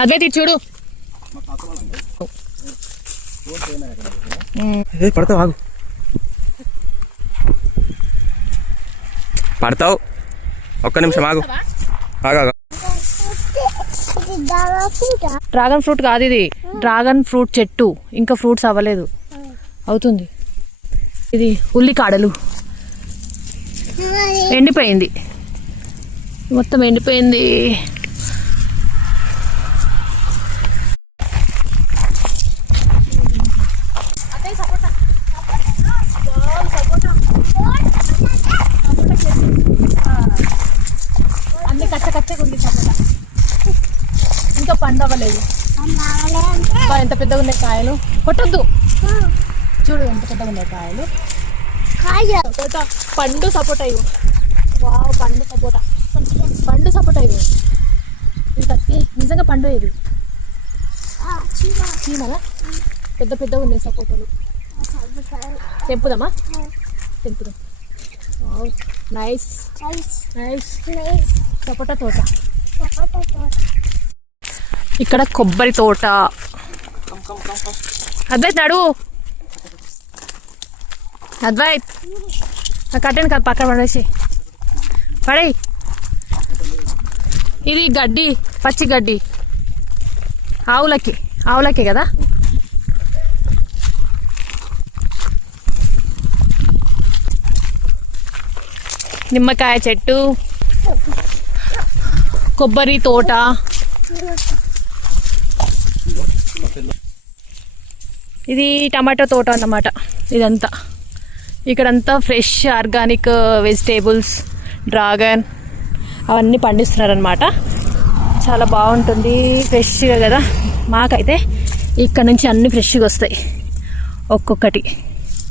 అదే చూడు పడతావు ఆగు పడతావు ఒక్క నిమిషం ఆగు ఆగా డ్రాగన్ ఫ్రూట్ కాదు ఇది డ్రాగన్ ఫ్రూట్ చెట్టు ఇంకా ఫ్రూట్స్ అవ్వలేదు అవుతుంది ఇది ఉల్లికాడలు ఎండిపోయింది మొత్తం ఎండిపోయింది అన్ని కచ్చగా ఉంది సపోటా ఇంకా పండు అవ్వలేదు ఎంత పెద్దగా ఉన్నాయి కాయలు కొట్టద్దు చూడు ఎంత పెద్దగా ఉన్నాయి కాయలు సపోటా పండు సపోటా ఇవ్వు వావ్ పండు సపోటా ఇవ్వు నిజంగా పండు ఇది చీమలా పెద్దగా ఉన్నాయి సపోటాలు తెంపుదామా తెంపుదాం నైస్ సపోటా తోట ఇక్కడ కొబ్బరి తోట అద్వైత్ నడువు అద్వైత్ కట్టండి కదా పక్కన పడేసి పడేయి ఇది గడ్డి పచ్చి గడ్డి ఆవులకి కదా నిమ్మకాయ చెట్టు కొబ్బరి తోట ఇది టమాటో తోట అన్నమాట ఇదంతా ఇక్కడంతా ఫ్రెష్ ఆర్గానిక్ వెజిటేబుల్స్ డ్రాగన్ అవన్నీ పండిస్తున్నారనమాట చాలా బాగుంటుంది ఫ్రెష్గా కదా మాకైతే ఇక్కడ నుంచి అన్ని ఫ్రెష్గా వస్తాయి ఒక్కొక్కటి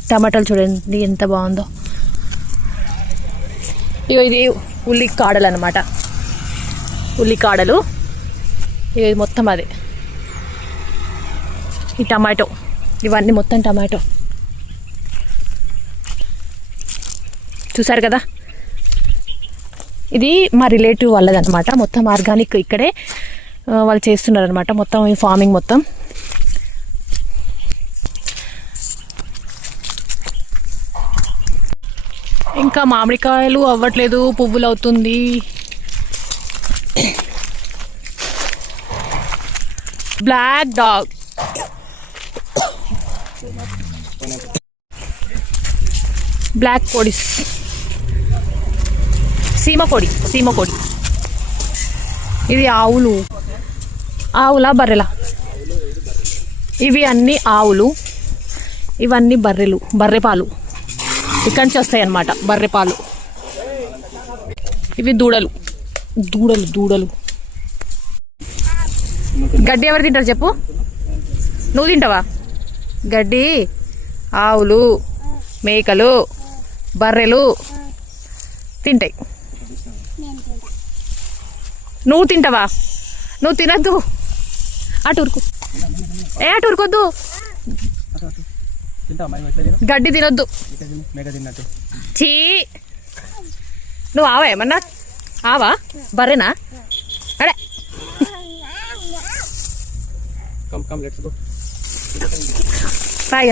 టమాటాలు చూడండి ఎంత బాగుందో ఇది ఉల్లికాడలు అనమాట ఉల్లికాడలు ఇది మొత్తం అదే ఈ టమాటో ఇవన్నీ మొత్తం టమాటో చూసారు కదా ఇది మా రిలేటివ్ వాళ్ళదనమాట మొత్తం ఆర్గానిక్ ఇక్కడే వాళ్ళు చేస్తున్నారనమాట మొత్తం ఈ ఫార్మింగ్ మొత్తం ఇంకా మామిడికాయలు అవ్వట్లేదు పువ్వులు అవుతుంది బ్లాక్ డాగ్ బ్లాక్ కోడిస్ సీమకోడి ఇది ఆవులా బర్రెలా ఇవి అన్ని ఆవులు ఇవన్నీ బర్రెపాలు ఇక్కడి నుంచి వస్తాయి అన్నమాట బర్రెపాలు ఇవి దూడలు గడ్డి ఎవరు తింటారు చెప్పు నువ్వు తింటావా గడ్డి ఆవులు మేకలు బర్రెలు తింటాయి నువ్వు తింటావా నువ్వు తినద్దు అటు ఉరుకొద్దు గడ్డి తినొద్దు చీ నువ్వు ఆవా ఏమన్నా ఆవా బర్రెనా అడే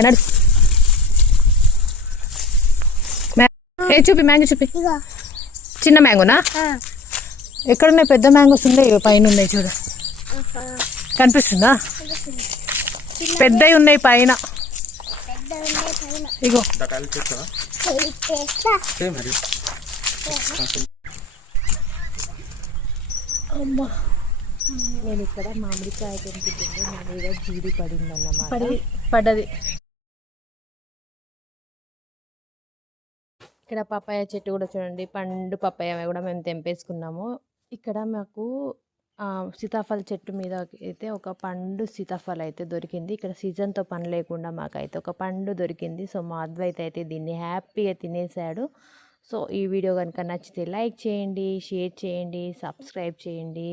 నడు చూపి మ్యాంగో చూపి చిన్న మ్యాంగోనా ఎక్కడున్నాయి పెద్ద మ్యాంగోస్ ఉన్నాయి పైన ఉన్నాయి చూడు కనిపిస్తుందా పెద్దవి ఉన్నాయి పైన ఇగో అమ్మా నేను ఇక్కడ మామిడికాయ తింటుంటే నా మీద జీడి పడిందన్నమాట పడ్డది ఇక్కడ పపాయ చెట్టు కూడా చూడండి పండు పపాయ కూడా మేము తెంపేసుకున్నాము ఇక్కడ మాకు సీతాఫల చెట్టు మీద అయితే ఒక పండు సీతాఫలం అయితే దొరికింది ఇక్కడ సీజన్తో పని లేకుండా మాకైతే ఒక పండు దొరికింది సో మా అద్వైత్ అయితే దీన్ని హ్యాపీగా తినేసాడు సో ఈ వీడియో కనుక నచ్చితే లైక్ చేయండి షేర్ చేయండి సబ్స్క్రైబ్ చేయండి